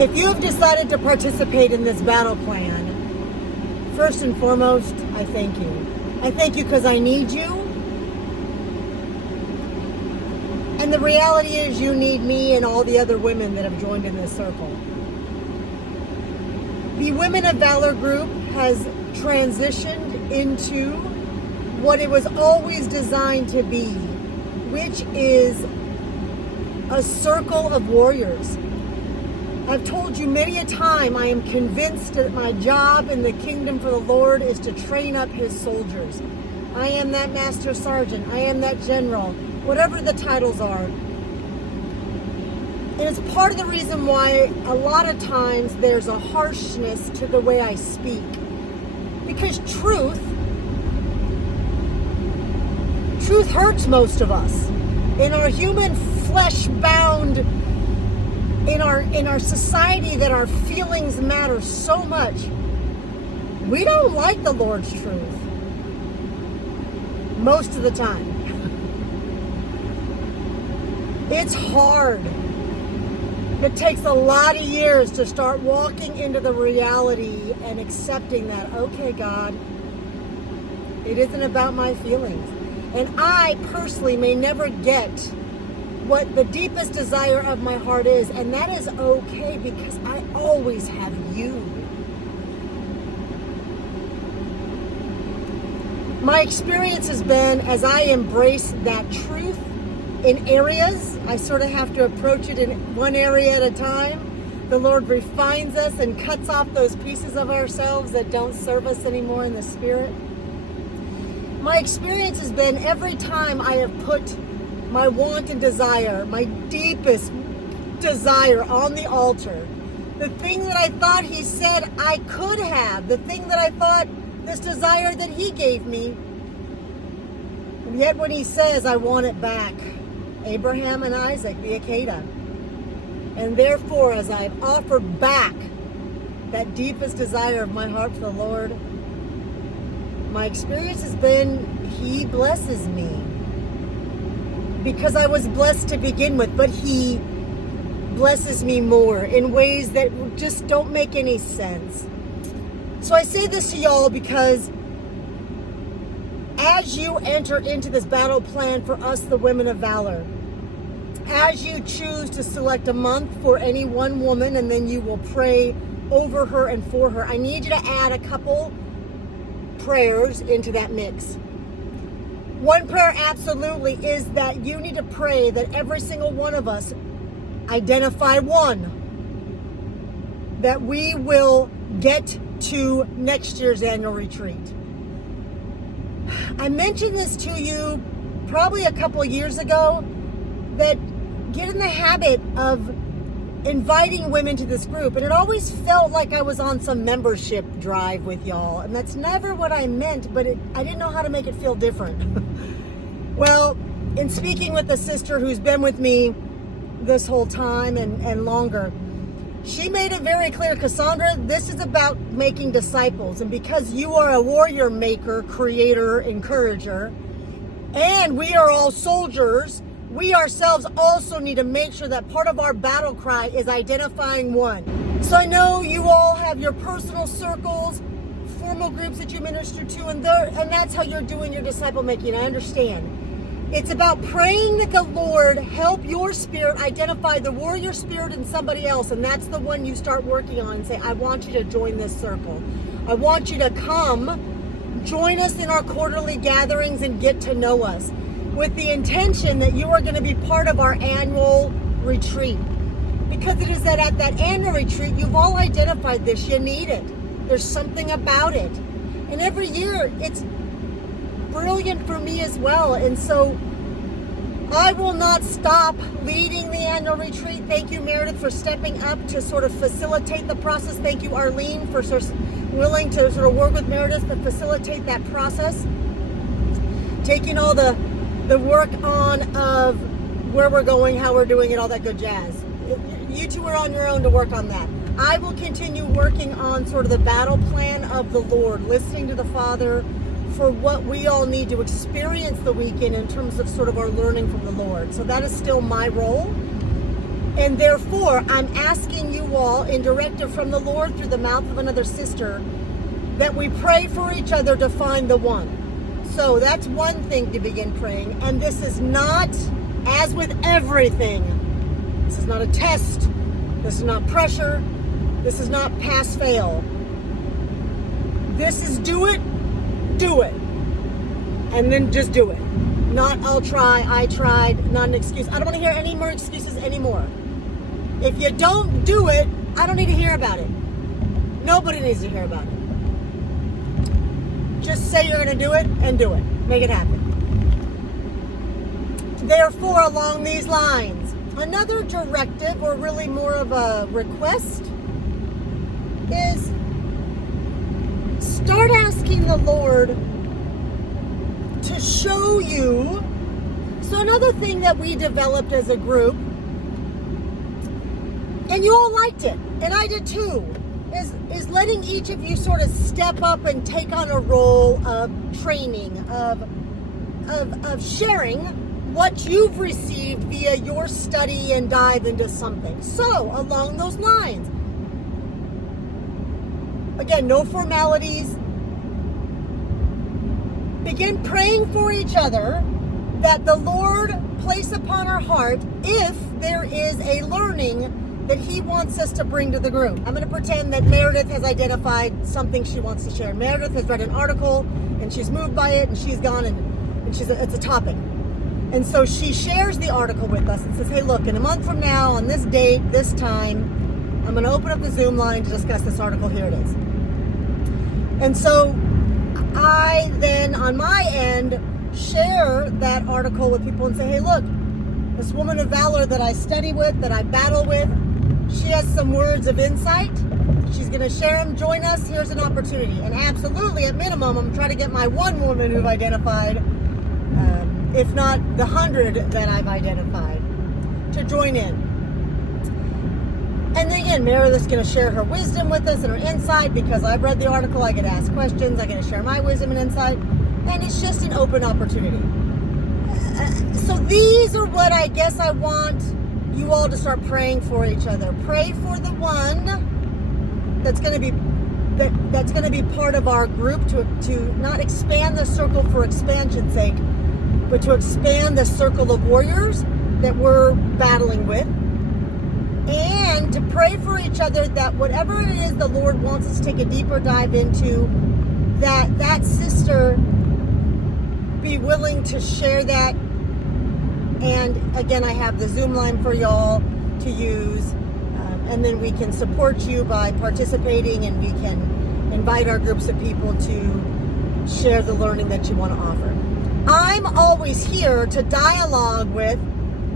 If you have decided to participate in this battle plan, first and foremost, I thank you. I thank you because I need you. And the reality is you need me and all the other women that have joined in this circle. The Women of Valor group has transitioned into what it was always designed to be, which is a circle of warriors. I've told you many a time, I am convinced that my job in the kingdom for the Lord is to train up his soldiers. I am that master sergeant. I am that general. Whatever the titles are. And it's part of the reason why a lot of times there's a harshness to the way I speak. Because truth hurts most of us. In our human flesh-bound, in our society that our feelings matter so much, we don't like the Lord's truth. Most of the time. It's hard. It takes a lot of years to start walking into the reality and accepting that, okay, God, it isn't about my feelings. And I personally may never get what the deepest desire of my heart is, and that is okay because I always have you. My experience has been, as I embrace that truth in areas, I sort of have to approach it in one area at a time. The Lord refines us and cuts off those pieces of ourselves that don't serve us anymore in the spirit. My experience has been every time I have put my want and desire, my deepest desire on the altar, the thing that I thought he said I could have, the thing that I thought, this desire that he gave me, and yet when he says, I want it back, Abraham and Isaac, the Acadah. And therefore, as I've offered back that deepest desire of my heart for the Lord, my experience has been he blesses me. Because I was blessed to begin with, but he blesses me more in ways that just don't make any sense. So I say this to y'all because as you enter into this battle plan for us, the Women of Valor, as you choose to select a month for any one woman and then you will pray over her and for her, I need you to add a couple prayers into that mix. One prayer absolutely is that you need to pray that every single one of us identify one that we will get to next year's annual retreat. I mentioned this to you probably a couple of years ago, that get in the habit of inviting women to this group, and it always felt like I was on some membership drive with y'all, and that's never what I meant, but I didn't know how to make it feel different. Well, in speaking with a sister who's been with me this whole time and longer, she made it very clear, Cassandra, this is about making disciples. And because you are a warrior maker, creator, encourager, and we are all soldiers, we ourselves also need to make sure that part of our battle cry is identifying one. So I know you all have your personal circles, formal groups that you minister to, and that's how you're doing your disciple making. I understand. It's about praying that the Lord help your spirit identify the warrior spirit in somebody else, and that's the one you start working on and say, I want you to join this circle. I want you to come, join us in our quarterly gatherings and get to know us with the intention that you are going to be part of our annual retreat. Because it is that at that annual retreat, you've all identified this, you need it. There's something about it. And every year, it's brilliant for me as well. And so I will not stop leading the annual retreat. Thank you, Meredith, for stepping up to sort of facilitate the process. Thank you, Arlene, for willing to sort of work with Meredith to facilitate that process. Taking all the work on of where we're going, how we're doing it, all that good jazz. You two are on your own to work on that. I will continue working on sort of the battle plan of the Lord, listening to the Father for what we all need to experience the weekend in terms of sort of our learning from the Lord. So that is still my role. And therefore, I'm asking you all, in directive from the Lord through the mouth of another sister, that we pray for each other to find the one. So that's one thing to begin praying. And this is not, as with everything, this is not a test. This is not pressure. This is not pass-fail. This is do it, and then just do it. Not I'll try, I tried, not an excuse. I don't want to hear any more excuses anymore. If you don't do it, I don't need to hear about it. Nobody needs to hear about it. Just say you're going to do it and do it. Make it happen. Therefore, along these lines, another directive, or really more of a request, is start asking the Lord to show you. So another thing that we developed as a group, and you all liked it, and I did too, is letting each of you sort of step up and take on a role of training, of sharing what you've received via your study and dive into something. So along those lines, again, no formalities. Begin praying for each other that the Lord place upon our heart if there is a learning that He wants us to bring to the group. I'm going to pretend that Meredith has identified something she wants to share. Meredith has read an article and she's moved by it, and she's gone and it's a topic. And so she shares the article with us and says, hey, look, in a month from now, on this date, this time, I'm going to open up the Zoom line to discuss this article. Here it is. And so I then, on my end, share that article with people and say, hey, look, this woman of valor that I study with, that I battle with, she has some words of insight. She's going to share them. Join us. Here's an opportunity. And absolutely, at minimum, I'm trying to get my one woman who've identified, if not the 100 that I've identified, to join in. And then again, Meredith's going to share her wisdom with us and her insight, because I've read the article. I get to ask questions. I get to share my wisdom and insight. And it's just an open opportunity. So these are what I guess I want you all to start praying for each other. Pray for the one that's going to be part of our group, to not expand the circle for expansion's sake, but to expand the circle of warriors that we're battling with. And to pray for each other that whatever it is the Lord wants us to take a deeper dive into, that sister be willing to share that. And again, I have the Zoom line for y'all to use. And then we can support you by participating, and we can invite our groups of people to share the learning that you want to offer. I'm always here to dialogue with.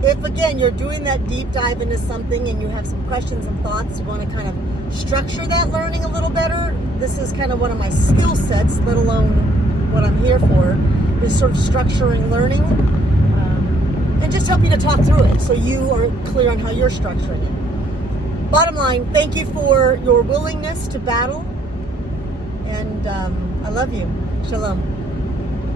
If, again, you're doing that deep dive into something and you have some questions and thoughts, you want to kind of structure that learning a little better, this is kind of one of my skill sets, let alone what I'm here for, is sort of structuring learning, and just help you to talk through it so you are clear on how you're structuring it. Bottom line, thank you for your willingness to battle, and I love you. Shalom.